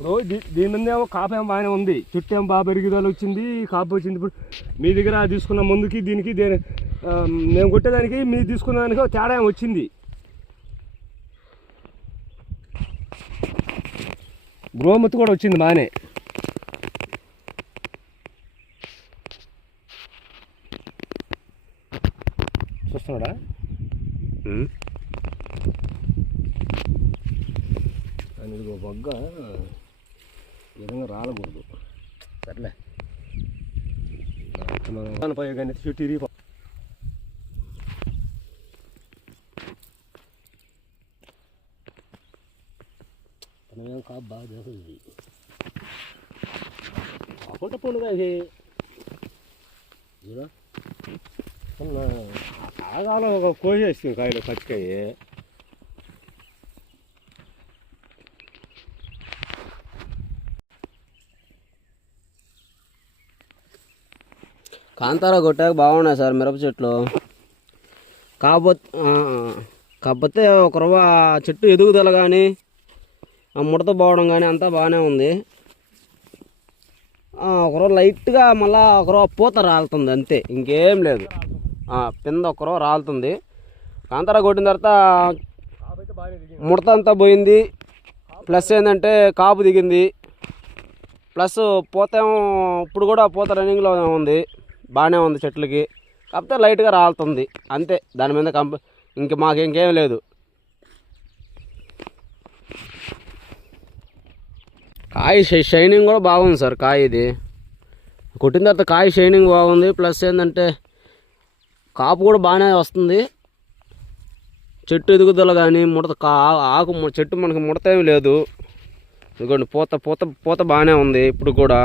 ఇప్పుడు దీని మీద ఏమో కాపు ఏమో బాగానే ఉంది, చుట్టూ ఏమో బాగా పెరుగుదల వచ్చింది, కాపు వచ్చింది. ఇప్పుడు మీ దగ్గర తీసుకున్న ముందుకి దీనికి మేము కొట్టేదానికి మీరు తీసుకున్న దానికి తేడా ఏమో వచ్చింది. గ్రోమత్ కూడా వచ్చింది బాగానే. చూస్తున్నాడా? అని ఇదిగో బొగ్గ ఈ విధంగా రాలకూడదు. సర్లే మనం పోయే కానీ చుట్టూ ఇరిగిపో. మనం కాపు బాగా చేస్తుంది కాకుండా పండుగ అది ఆగాలో ఒక కోసేస్తుంది కాయలు పచ్చికాయ. కాంతారా కొట్టాక బాగున్నాయి సార్ మిరప చెట్లు. కాకపోతే ఒక రవ్వ చెట్టు ఎదుగుదల కానీ ముడత పోవడం కానీ అంతా బాగానే ఉంది. ఒకరో లైట్గా మళ్ళీ ఒకరో పూత రాలుతుంది అంతే, ఇంకేం లేదు. కింద ఒకరో రాలుతుంది. కాంతారా కొట్టిన తర్వాత ముడత అంతా పోయింది, ప్లస్ ఏంటంటే కాపు దిగింది, ప్లస్ పూత ఇప్పుడు కూడా పూత రన్నింగ్లో ఉంది, బాగానే ఉంది చెట్లకి. కాకపోతే లైట్గా రాలుతుంది అంతే, దాని మీద ఇంక మాకు ఇంకేం లేదు. కాయ షైనింగ్ కూడా బాగుంది సార్. కాయ ఇది కొట్టిన తర్వాత కాయ షైనింగ్ బాగుంది, ప్లస్ ఏంటంటే కాపు కూడా బాగానే వస్తుంది. చెట్టు ఎదుగుదల కానీ ఆకు చెట్టు మనకి ముడత ఏమి లేదు. ఇదిగోండి పూత బాగానే ఉంది ఇప్పుడు కూడా.